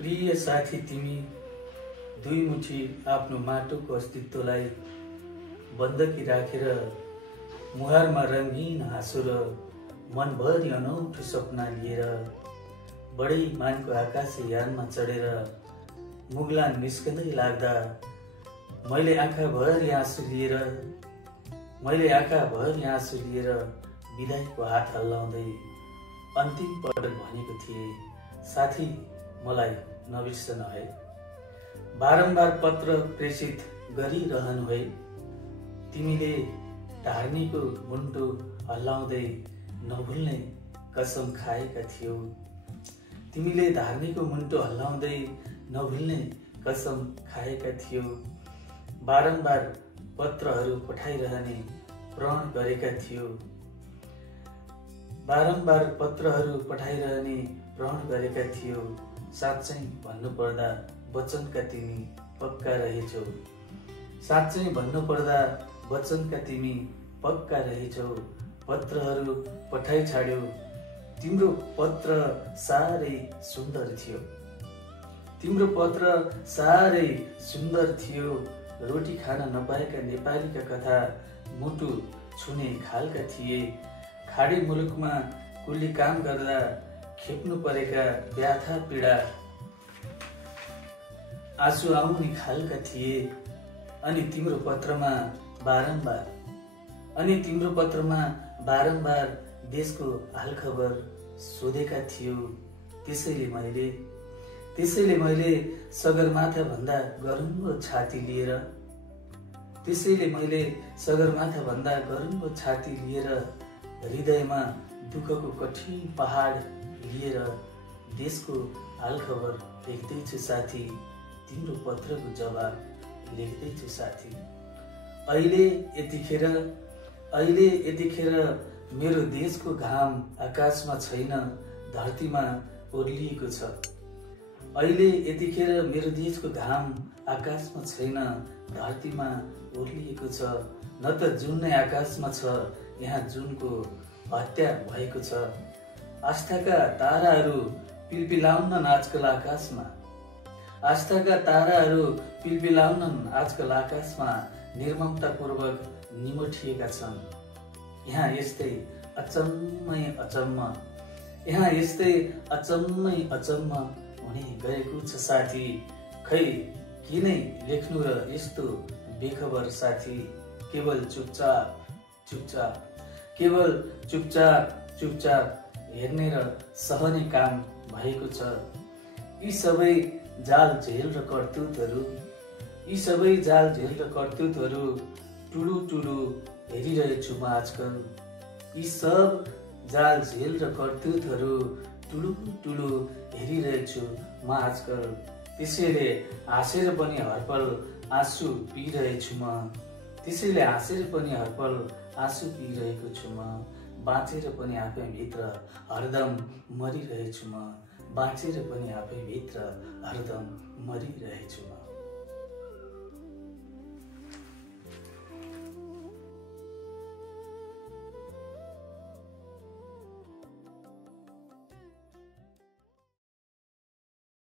प्रिय साथी तिमी दुई मुठी आफ्नो माटोको अस्तित्वलाई बन्दकी राखेर मुहारमा रङ्गीन हाँसो र मनभरि अनौठो सपना लिएर बडै मानको आकाशे यानमा चढेर मुगलान निस्कँदै लाग्दा मैले आँखाभरि आँसु लिएर बिदाईको हात हल्लाउँदै अन्तिम पटक भनेको थिएँ, साथी मलाई नबिर्सनु है। बारम्बार पत्र प्रेषित गरिरहनु है। तिमीले धार्नीको मुन्टो हल्लाउँदै नभुल्ने कसम खाएका थियौ। तिमीले धार्नीको मुन्टो हल्लाउँदै नभुल्ने कसम खाएका थियौ। बारम्बार पत्रहरू पठाइरहने प्रण गरेका थियौ। बारम्बार पत्रहरू पठाइरहने प्रण गरेका थियौ। साँच्चै भन्नुपर्दा वचनका तिमी पक्का रहेछौ। साँच्चै भन्नुपर्दा वचनका तिमी पक्का रहेछौ। पत्रहरू पठाइ छाड्यौ। तिम्रो पत्र साह्रै सुन्दर थियो। तिम्रो पत्र साह्रै सुन्दर थियो। रोटी खान नपाएका नेपालीका कथा मुटु छुने खालका थिए। खाडी मुलुकमा कुल्ली काम गर्दा खेप्नु परेका व्याथा पीडा आँसु आउने खालका थिए। अनि तिम्रो पत्रमा बारम्बार देशको हालखबर सोधेका थियौ। त्यसैले मैले सगरमाथा भन्दा गरुङ्गो छाती लिएर हृदयमा दुःखको कठिन पहाड लिएर देशको हालखबर लेख्दैछु साथी। तिम्रो पत्रको जवाब लेख्दैछु साथी। अहिले यतिखेर मेरो देशको घाम आकाशमा छैन, धरतीमा ओर्लिएको छ। अहिले यतिखेर मेरो देशको घाम आकाशमा छैन, धरतीमा ओर्लिएको छ। न त जुन नै आकाशमा छ, यहाँ जुनको हत्या भएको छ। आस्थाका ताराहरू पिलपिलाउनन् आजकल आकाशमा निर्ममतापूर्वक निमोठिएका छन्। यहाँ यस्तै अचम्म हुने गएको छ साथी। खै किनै लेख्नु र यस्तो बेखबर साथी। केवल चुपचाप हेर्ने र सहने काम भएको छ। यी सबै जाल झेल र करतुतहरू टुडु हेरिरहेछु म आजकल। यी सब जाल झेल र करतुतहरू टुडु हेरिरहेछु म आजकल। त्यसैले हाँसेर पनि हरपल आँसु पिइरहेछु म। बाँचेर पनि आफैभित्र हरदम मरिरहेछु म।